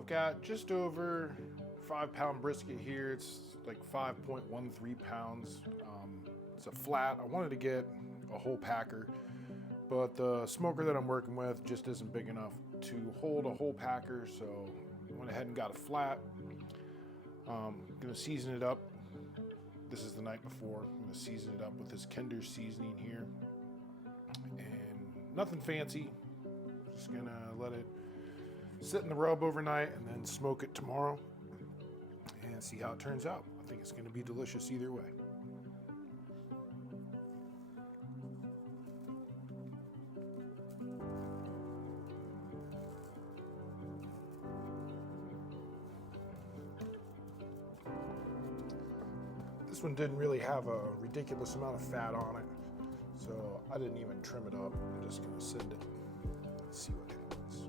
I've got just over 5-pound brisket here. It's like 5.13 pounds. It's a flat. I wanted to get a whole packer, but the smoker that I'm working with just isn't big enough to hold a whole packer, so I went ahead and got a flat. I'm gonna season it up. This is the night before. I'm gonna season it up with this Kinder seasoning here, and nothing fancy. Just gonna let it sit in the rub overnight and then smoke it tomorrow and see how it turns out. I think it's gonna be delicious either way. This one didn't really have a ridiculous amount of fat on it, so I didn't even trim it up. I'm just gonna send it. Let's see what happens.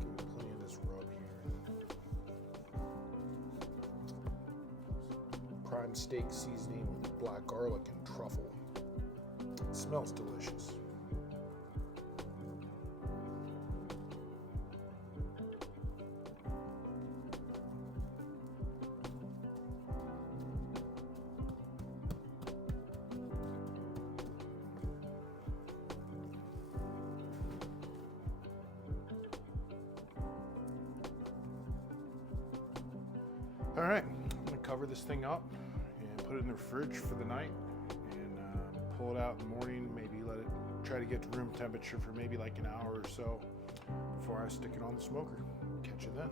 Give it plenty of this rub here. Prime steak seasoning with black garlic and truffle. It smells delicious. All right, I'm gonna cover this thing up and put it in the fridge for the night and pull it out in the morning, maybe let it try to get to room temperature for maybe like an hour or so before I stick it on the smoker. Catch you then.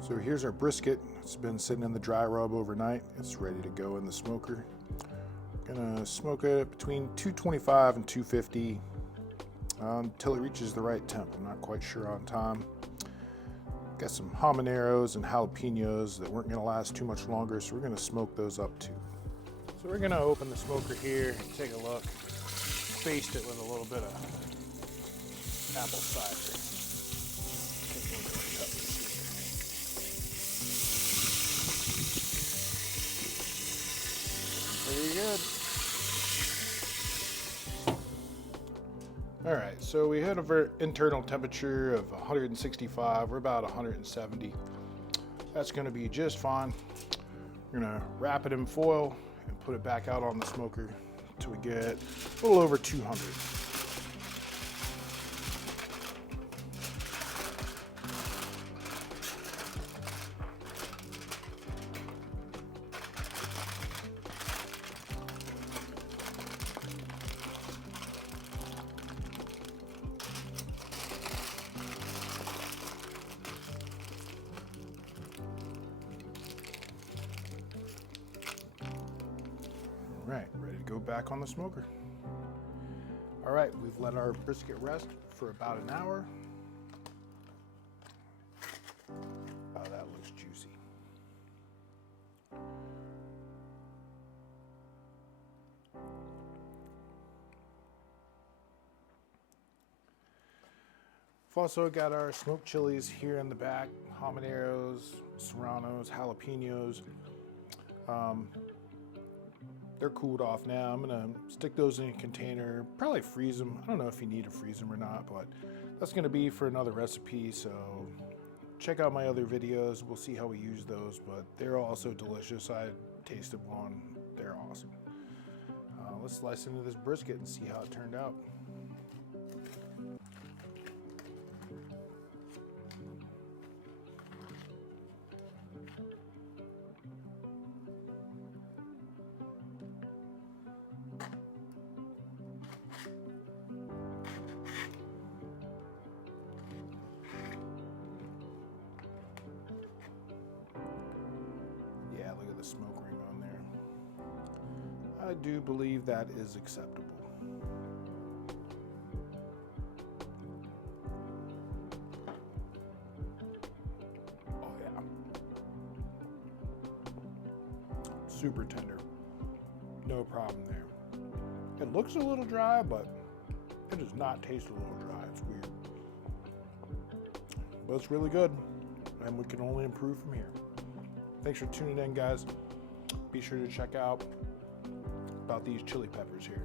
So here's our brisket. It's been sitting in the dry rub overnight. It's ready to go in the smoker. Gonna smoke it between 225 and 250 until it reaches the right temp. I'm not quite sure on time. Got some habaneros and jalapenos that weren't gonna last too much longer, so we're gonna smoke those up too. So we're gonna open the smoker here, take a look, baste it with a little bit of apple cider. Take a look at the cut this here. Pretty good. All right, so we had an internal temperature of 165. We're about 170. That's gonna be just fine. We're gonna wrap it in foil and put it back out on the smoker until we get a little over 200. Right, ready to go back on the smoker. All right, we've let our brisket rest for about an hour. Oh, that looks juicy. We've also got our smoked chilies here in the back, habaneros, serranos, jalapenos. They're cooled off now. I'm gonna stick those in a container, probably freeze them. I don't know if you need to freeze them or not, but that's gonna be for another recipe. So check out my other videos. We'll see how we use those, but they're also delicious. I tasted one, they're awesome. Let's slice into this brisket and see how it turned out. Look at the smoke ring on there. I do believe that is acceptable. Oh yeah. Super tender. No problem there. It looks a little dry, but it does not taste a little dry. It's weird. But it's really good, and we can only improve from here. Thanks for tuning in, guys. Be sure to check out about these chili peppers here.